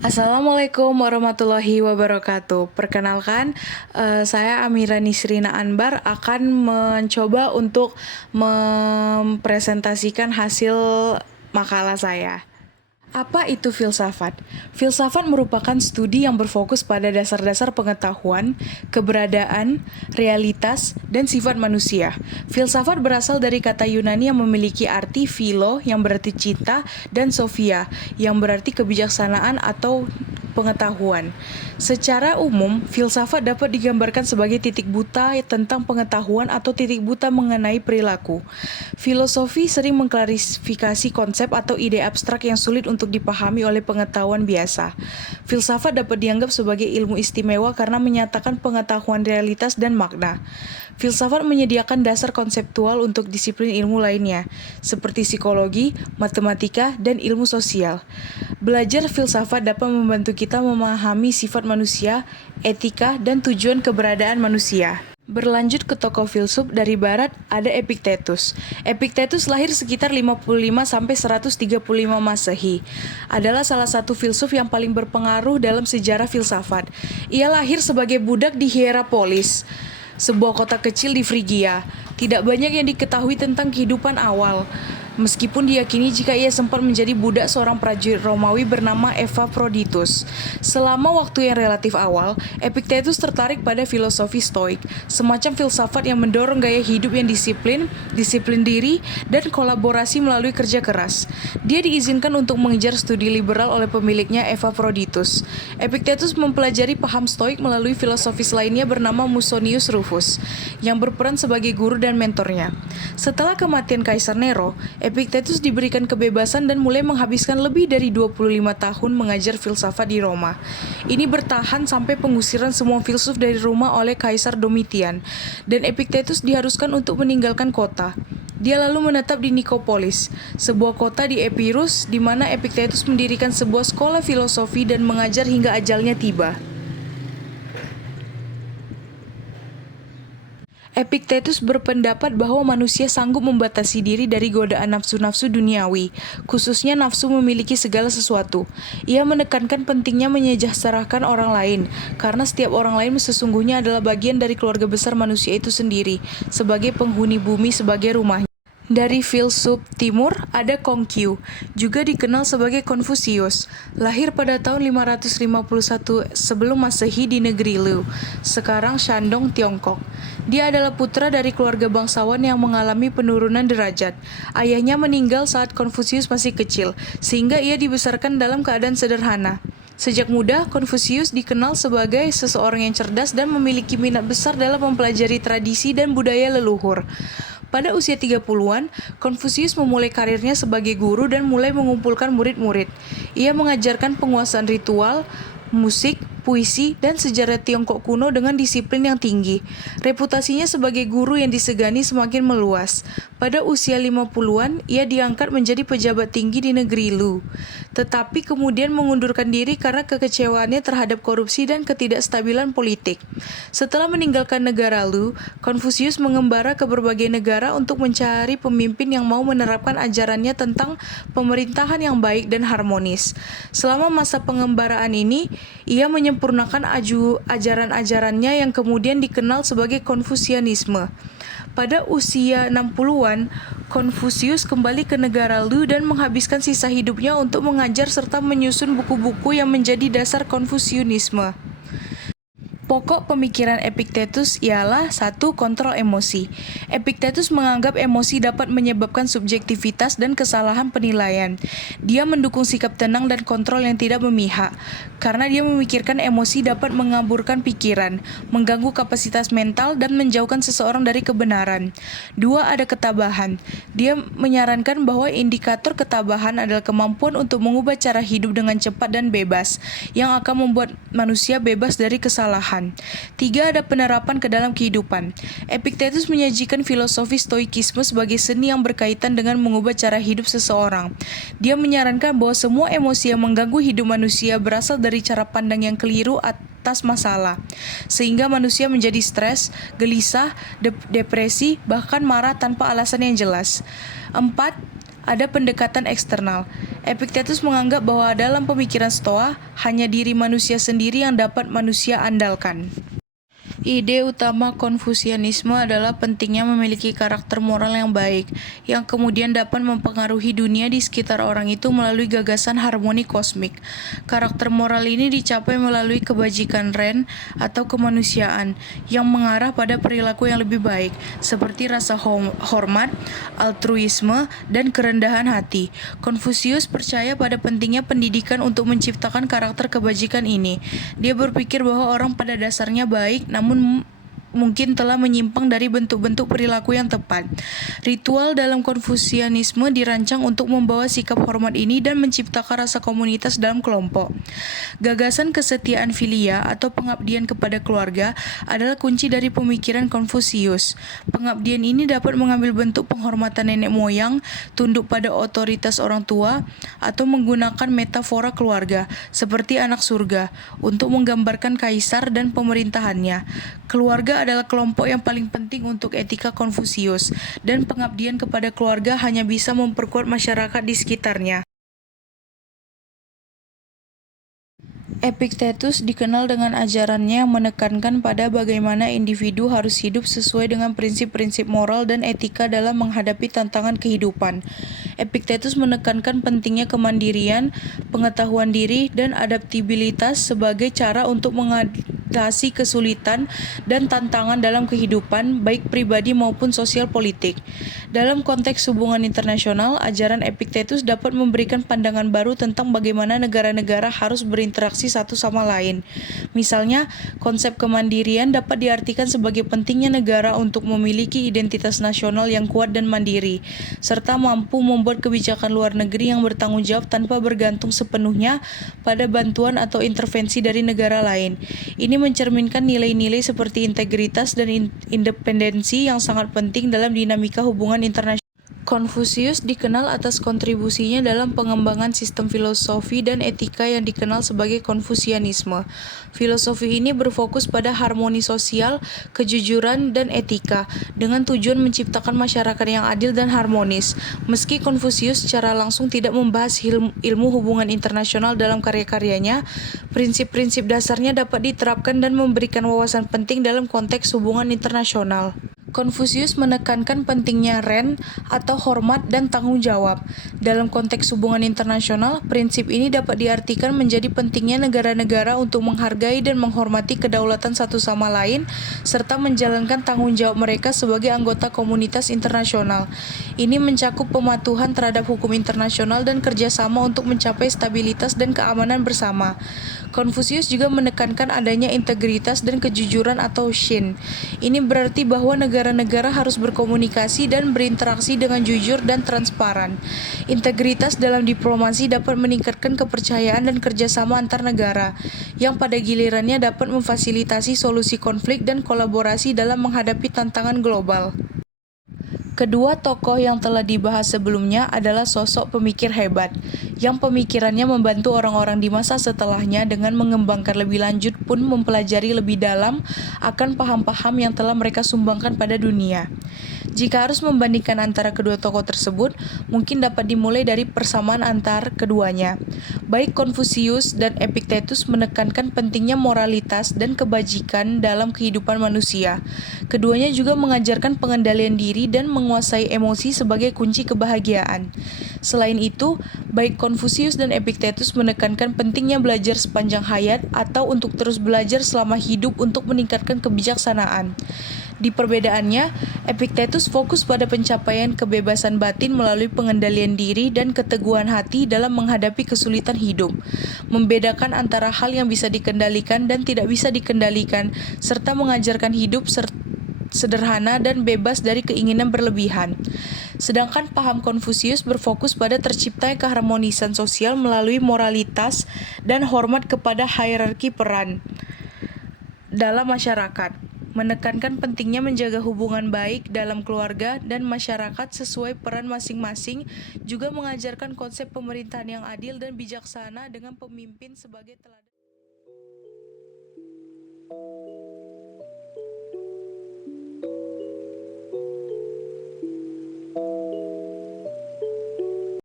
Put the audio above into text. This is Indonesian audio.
Assalamualaikum warahmatullahi wabarakatuh. Perkenalkan, saya Amira Nisrina Anbar akan mencoba untuk mempresentasikan hasil makalah saya. Apa itu filsafat? Filsafat merupakan studi yang berfokus pada dasar-dasar pengetahuan, keberadaan, realitas, dan sifat manusia. Filsafat berasal dari kata Yunani yang memiliki arti philo yang berarti cinta dan sophia yang berarti kebijaksanaan atau pengetahuan. Secara umum, filsafat dapat digambarkan sebagai titik buta tentang pengetahuan atau titik buta mengenai perilaku. Filosofi sering mengklarifikasi konsep atau ide abstrak yang sulit untuk dipahami oleh pengetahuan biasa. Filsafat dapat dianggap sebagai ilmu istimewa karena menyatakan pengetahuan realitas dan makna. Filsafat menyediakan dasar konseptual untuk disiplin ilmu lainnya, seperti psikologi, matematika, dan ilmu sosial. Belajar filsafat dapat membantu kita memahami sifat manusia, etika, dan tujuan keberadaan manusia. Berlanjut ke tokoh filsuf dari barat, ada Epictetus. Epictetus lahir sekitar 55-135 Masehi. Adalah salah satu filsuf yang paling berpengaruh dalam sejarah filsafat. Ia lahir sebagai budak di Hierapolis, sebuah kota kecil di Frigia. Tidak banyak yang diketahui tentang kehidupan awal. Meskipun diyakini jika ia sempat menjadi budak seorang prajurit Romawi bernama Epaphroditus. Selama waktu yang relatif awal, Epictetus tertarik pada filosofi Stoik, semacam filsafat yang mendorong gaya hidup yang disiplin diri, dan kolaborasi melalui kerja keras. Dia diizinkan untuk mengejar studi liberal oleh pemiliknya Epaphroditus. Epictetus mempelajari paham Stoik melalui filosofis lainnya bernama Musonius Rufus, yang berperan sebagai guru dan mentornya. Setelah kematian Kaisar Nero, Epictetus diberikan kebebasan dan mulai menghabiskan lebih dari 25 tahun mengajar filsafat di Roma. Ini bertahan sampai pengusiran semua filsuf dari Roma oleh Kaisar Domitian, dan Epictetus diharuskan untuk meninggalkan kota. Dia lalu menetap di Nikopolis, sebuah kota di Epirus, di mana Epictetus mendirikan sebuah sekolah filosofi dan mengajar hingga ajalnya tiba. Epictetus berpendapat bahwa manusia sanggup membatasi diri dari godaan nafsu-nafsu duniawi, khususnya nafsu memiliki segala sesuatu. Ia menekankan pentingnya menyejahterakan orang lain, karena setiap orang lain sesungguhnya adalah bagian dari keluarga besar manusia itu sendiri, sebagai penghuni bumi sebagai rumahnya. Dari filsuf timur ada Kongqiu, juga dikenal sebagai Konfusius, lahir pada tahun 551 sebelum Masehi di negeri Lu, sekarang Shandong, Tiongkok. Dia adalah putra dari keluarga bangsawan yang mengalami penurunan derajat. Ayahnya meninggal saat Konfusius masih kecil, sehingga ia dibesarkan dalam keadaan sederhana. Sejak muda, Konfusius dikenal sebagai seseorang yang cerdas dan memiliki minat besar dalam mempelajari tradisi dan budaya leluhur. Pada usia 30-an, Konfusius memulai karirnya sebagai guru dan mulai mengumpulkan murid-murid. Ia mengajarkan penguasaan ritual, musik, puisi, dan sejarah Tiongkok kuno dengan disiplin yang tinggi. Reputasinya sebagai guru yang disegani semakin meluas. Pada usia 50-an, ia diangkat menjadi pejabat tinggi di negeri Lu. Tetapi kemudian mengundurkan diri karena kekecewaannya terhadap korupsi dan ketidakstabilan politik. Setelah meninggalkan negara Lu, Konfusius mengembara ke berbagai negara untuk mencari pemimpin yang mau menerapkan ajarannya tentang pemerintahan yang baik dan harmonis. Selama masa pengembaraan ini, ia menyempurnakan ajaran-ajarannya yang kemudian dikenal sebagai Konfusianisme. Pada usia 60-an, Konfusius kembali ke negara Lu dan menghabiskan sisa hidupnya untuk mengajar serta menyusun buku-buku yang menjadi dasar Konfusianisme. Pokok pemikiran Epictetus ialah 1. Kontrol emosi. Epictetus menganggap emosi dapat menyebabkan subjektivitas dan kesalahan penilaian. Dia mendukung sikap tenang dan kontrol yang tidak memihak, karena dia memikirkan emosi dapat mengaburkan pikiran, mengganggu kapasitas mental, dan menjauhkan seseorang dari kebenaran. 2. Ada ketabahan. Dia menyarankan bahwa indikator ketabahan adalah kemampuan untuk mengubah cara hidup dengan cepat dan bebas, yang akan membuat manusia bebas dari kesalahan. 3. Ada penerapan ke dalam kehidupan. Epictetus menyajikan filosofi stoikisme sebagai seni yang berkaitan dengan mengubah cara hidup seseorang. Dia menyarankan bahwa semua emosi yang mengganggu hidup manusia berasal dari cara pandang yang keliru atas masalah, sehingga manusia menjadi stres, gelisah, depresi, bahkan marah tanpa alasan yang jelas. 4. ada pendekatan eksternal. Epictetus menganggap bahwa dalam pemikiran Stoa, hanya diri manusia sendiri yang dapat manusia andalkan. Ide utama Konfusianisme adalah pentingnya memiliki karakter moral yang baik, yang kemudian dapat mempengaruhi dunia di sekitar orang itu melalui gagasan harmoni kosmik. Karakter moral ini dicapai melalui kebajikan Ren atau kemanusiaan, yang mengarah pada perilaku yang lebih baik, seperti rasa hormat, altruisme, dan kerendahan hati. Konfusius percaya pada pentingnya pendidikan untuk menciptakan karakter kebajikan ini. Dia berpikir bahwa orang pada dasarnya baik, namun mungkin telah menyimpang dari bentuk-bentuk perilaku yang tepat. Ritual dalam Konfusianisme dirancang untuk membawa sikap hormat ini dan menciptakan rasa komunitas dalam kelompok. Gagasan kesetiaan filia atau pengabdian kepada keluarga adalah kunci dari pemikiran Konfusius. Pengabdian ini dapat mengambil bentuk penghormatan nenek moyang, tunduk pada otoritas orang tua, atau menggunakan metafora keluarga, seperti anak surga, untuk menggambarkan kaisar dan pemerintahannya. Keluarga adalah kelompok yang paling penting untuk etika Konfusius, dan pengabdian kepada keluarga hanya bisa memperkuat masyarakat di sekitarnya. Epictetus dikenal dengan ajarannya yang menekankan pada bagaimana individu harus hidup sesuai dengan prinsip-prinsip moral dan etika dalam menghadapi tantangan kehidupan. Epictetus menekankan pentingnya kemandirian, pengetahuan diri, dan adaptabilitas sebagai cara untuk mengatasi kesulitan dan tantangan dalam kehidupan, baik pribadi maupun sosial politik. Dalam konteks hubungan internasional, ajaran Epictetus dapat memberikan pandangan baru tentang bagaimana negara-negara harus berinteraksi satu sama lain. Misalnya, konsep kemandirian dapat diartikan sebagai pentingnya negara untuk memiliki identitas nasional yang kuat dan mandiri, serta mampu membuat kebijakan luar negeri yang bertanggung jawab tanpa bergantung sepenuhnya pada bantuan atau intervensi dari negara lain. Ini mencerminkan nilai-nilai seperti integritas dan independensi yang sangat penting dalam dinamika hubungan internasional. Konfusius dikenal atas kontribusinya dalam pengembangan sistem filosofi dan etika yang dikenal sebagai Konfusianisme. Filosofi ini berfokus pada harmoni sosial, kejujuran, dan etika, dengan tujuan menciptakan masyarakat yang adil dan harmonis. Meski Konfusius secara langsung tidak membahas ilmu hubungan internasional dalam karya-karyanya, prinsip-prinsip dasarnya dapat diterapkan dan memberikan wawasan penting dalam konteks hubungan internasional. Konfusius menekankan pentingnya Ren atau hormat dan tanggung jawab. Dalam konteks hubungan internasional, prinsip ini dapat diartikan menjadi pentingnya negara-negara untuk menghargai dan menghormati kedaulatan satu sama lain, serta menjalankan tanggung jawab mereka sebagai anggota komunitas internasional. Ini mencakup pematuhan terhadap hukum internasional dan kerjasama untuk mencapai stabilitas dan keamanan bersama. Konfusius juga menekankan adanya integritas dan kejujuran atau Shin. Ini berarti bahwa negara-negara harus berkomunikasi dan berinteraksi dengan jujur dan transparan. Integritas dalam diplomasi dapat meningkatkan kepercayaan dan kerjasama antar negara, yang pada gilirannya dapat memfasilitasi solusi konflik dan kolaborasi dalam menghadapi tantangan global. Kedua tokoh yang telah dibahas sebelumnya adalah sosok pemikir hebat, yang pemikirannya membantu orang-orang di masa setelahnya dengan mengembangkan lebih lanjut pun mempelajari lebih dalam akan paham-paham yang telah mereka sumbangkan pada dunia. Jika harus membandingkan antara kedua tokoh tersebut, mungkin dapat dimulai dari persamaan antar keduanya. Baik Konfusius dan Epictetus menekankan pentingnya moralitas dan kebajikan dalam kehidupan manusia. Keduanya juga mengajarkan pengendalian diri dan menguasai emosi sebagai kunci kebahagiaan. Selain itu, baik Konfusius dan Epictetus menekankan pentingnya belajar sepanjang hayat atau untuk terus belajar selama hidup untuk meningkatkan kebijaksanaan. Di perbedaannya, Epictetus fokus pada pencapaian kebebasan batin melalui pengendalian diri dan keteguhan hati dalam menghadapi kesulitan hidup, membedakan antara hal yang bisa dikendalikan dan tidak bisa dikendalikan, serta mengajarkan hidup sederhana dan bebas dari keinginan berlebihan. Sedangkan paham Konfusius berfokus pada terciptanya keharmonisan sosial melalui moralitas dan hormat kepada hierarki peran dalam masyarakat, menekankan pentingnya menjaga hubungan baik dalam keluarga dan masyarakat sesuai peran masing-masing, juga mengajarkan konsep pemerintahan yang adil dan bijaksana dengan pemimpin sebagai teladan.